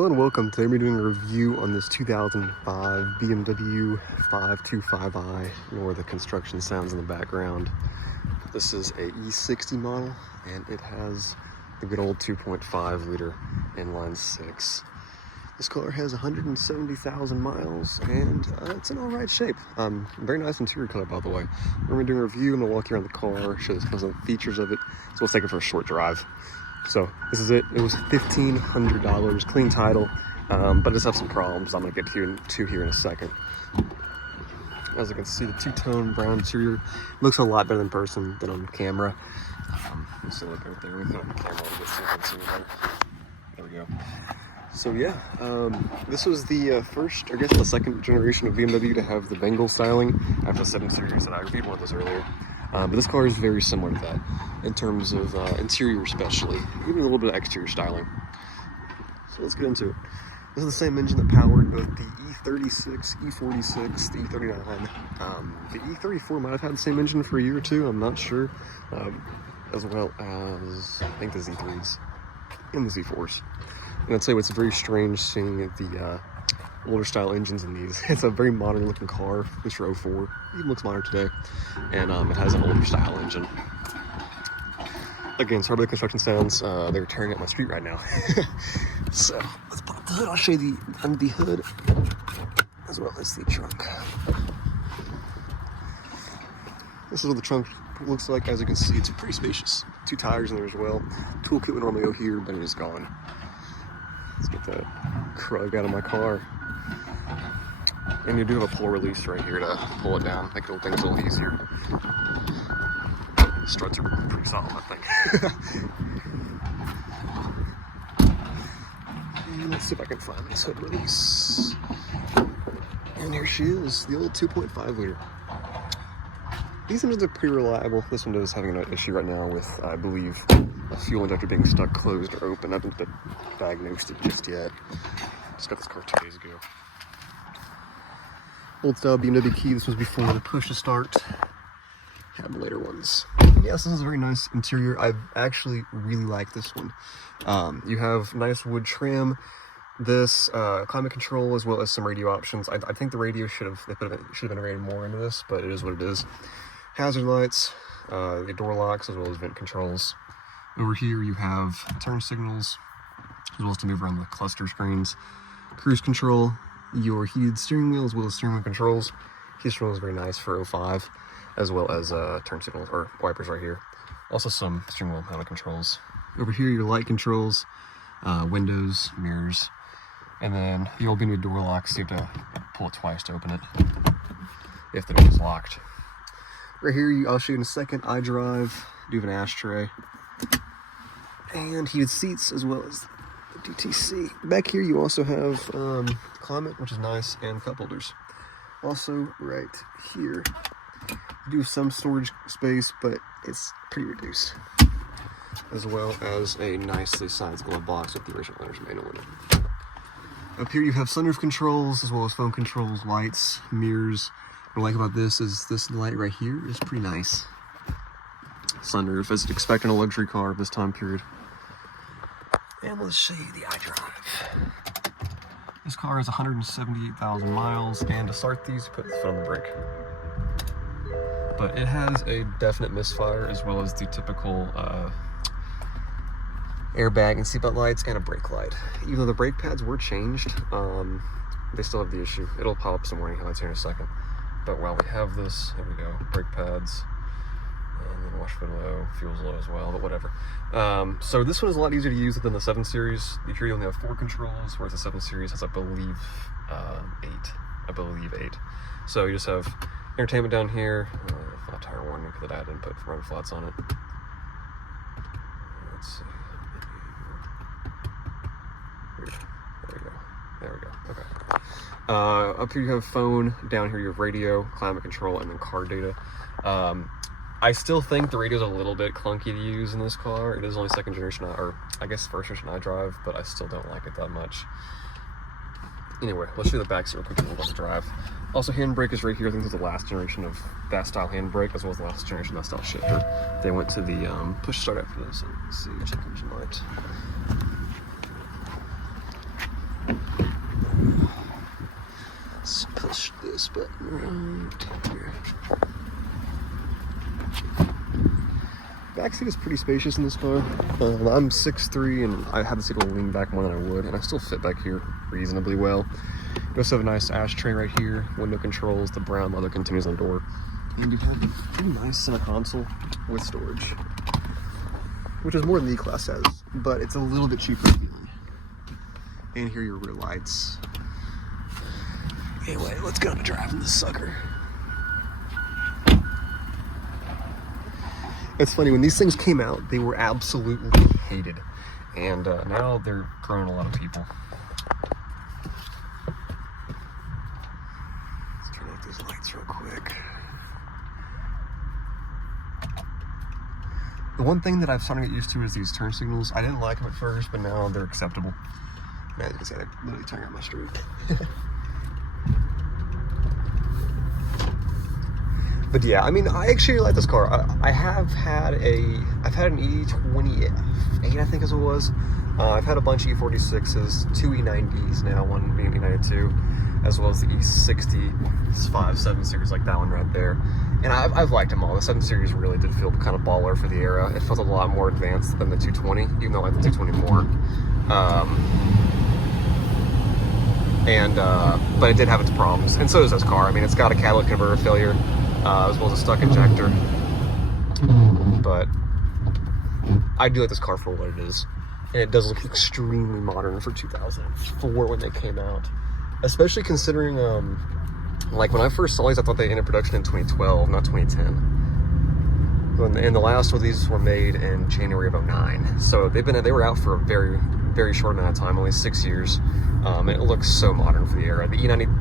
Hello and welcome. Today we're doing a review on this 2005 BMW 525i. Ignore the construction sounds in the background. This is a e60 model and it has the good old 2.5 liter inline six. This car has 170,000 miles and it's in all right shape. Very nice interior color, by the way. We're going to do a review. I'm going to walk you around the car, show you some of the features of it. So let's take it for a short drive. So this is it. It was $1,500, clean title, but it does have some problems I'm going to get to here in a second. As you can see, the two-tone brown interior looks a lot better in person than on camera. Let's look right there. We put it on the camera to get something to right. There we go. So yeah, this was the first, or I guess the second generation of BMW to have the Bengal styling after the 7 Series that I reviewed one of those earlier. But this car is very similar to that in terms of interior especially, even a little bit of exterior styling. So let's get into it. This is the same engine that powered both the E36, E46, the E39. The E34 might have had the same engine for a year or two, I'm not sure, as well as, I think, the Z3s and the Z4s. And I'd say what's very strange seeing the older style engines in these. It's a very modern looking car, at least for 04. Even looks modern today. And it has an older style engine. Again, sorry about the construction sounds. They're tearing up my street right now. So let's pop the hood. I'll show you under the hood as well as the trunk. This is what the trunk looks like. As you can see, it's pretty spacious. 2 tires in there as well. Toolkit would normally go here, but it is gone. Let's get that crud out of my car. And you do have a pull release right here to pull it down, make things a little easier. Struts are pretty solid, I think. And let's see if I can find this hood release. And here she is, the old 2.5 liter. These engines are pretty reliable. This one is having an issue right now with, I believe, a fuel injector being stuck closed or open. I haven't diagnosed it just yet. Just got this car 2 days ago. Old style BMW key. This was before the push to start. Had the later ones. Yes, this is a very nice interior. I actually really like this one. You have nice wood trim. This climate control as well as some radio options. I think the radio should have been rated more into this, but it is what it is. Hazard lights, the door locks as well as vent controls. Over here you have turn signals as well as to move around the cluster screens. Cruise control, your heated steering wheel as well as steering wheel controls. Heated steering wheel is very nice for 05, as well as turn signals or wipers right here. Also some steering wheel mounted controls. Over here your light controls, windows, mirrors, and then the old BMW door locks. You have to pull it twice to open it if the door is locked. Right here, I'll show you in a second, iDrive, do have an ashtray, and heated seats as well as the DTC. Back here you also have climate, which is nice, and cup holders. Also right here, you do have some storage space, but it's pretty reduced. As well as a nicely sized glove box with the original owner's manual in it. Up here you have sunroof controls as well as phone controls, lights, mirrors. What I like about this is this light right here is pretty nice. Sunroof, as you'd expect in a luxury car of this time period. And let's show you the iDrive. This car has 178,000 miles, and to start these, put the foot on the brake. But it has a definite misfire as well as the typical airbag and seatbelt lights and a brake light. Even though the brake pads were changed, they still have the issue. It'll pop up some warning lights here in a second. But while we have this, here we go, brake pads, and then wash foot low, fuel's low as well, but whatever. So this one is a lot easier to use than the 7 Series. Here you only have 4 controls, whereas the 7 Series has, I believe, 8. So you just have entertainment down here, flat tire warning because I didn't put rubber flats on it. Let's see. There we go. Okay. Up here you have phone, down here you have radio, climate control, and then car data. I still think the radio is a little bit clunky to use in this car. It is only 2nd generation, or I guess 1st generation iDrive, but I still don't like it that much. Anyway, let's show you the back seat real quick about the drive. Also, handbrake is right here. I think this is the last generation of that style handbrake, as well as the last generation of that style shifter. They went to the push start after this. Let's see, check engine light. around here. Back seat is pretty spacious in this car. I'm 6'3", and I have the seat to lean back more than I would, and I still fit back here reasonably well. You also have a nice ashtray right here, window controls, the brown leather continues on the door, and you have a pretty nice center console with storage, which is more than the E-Class has, but it's a little bit cheaper feeling. And here are your rear lights. Anyway, let's get on to driving this sucker. It's funny, when these things came out, they were absolutely hated. And now they're growing a lot of people. Let's turn off these lights real quick. The one thing that I've started to get used to is these turn signals. I didn't like them at first, but now they're acceptable. And as you can see, they're literally turning out my street. But yeah, I mean, I actually like this car. I've had an E28, I think is what it was. I've had a bunch of E46s, 2 E90s now, one being E92, as well as the E60 7 Series, like that one right there. And I've liked them all. The 7 Series really did feel kind of baller for the era. It felt a lot more advanced than the 220, even though I like the 220 more. But it did have its problems, and so does this car. I mean, it's got a catalytic converter failure, as well as a stuck injector, but I do like this car for what it is, and it does look extremely modern for 2004 when they came out, especially considering, like when I first saw these, I thought they entered production in 2012, not 2010, and the last of these were made in January of 09, so they were out for a very, very short amount of time, only 6 years, and it looks so modern for the era. The E90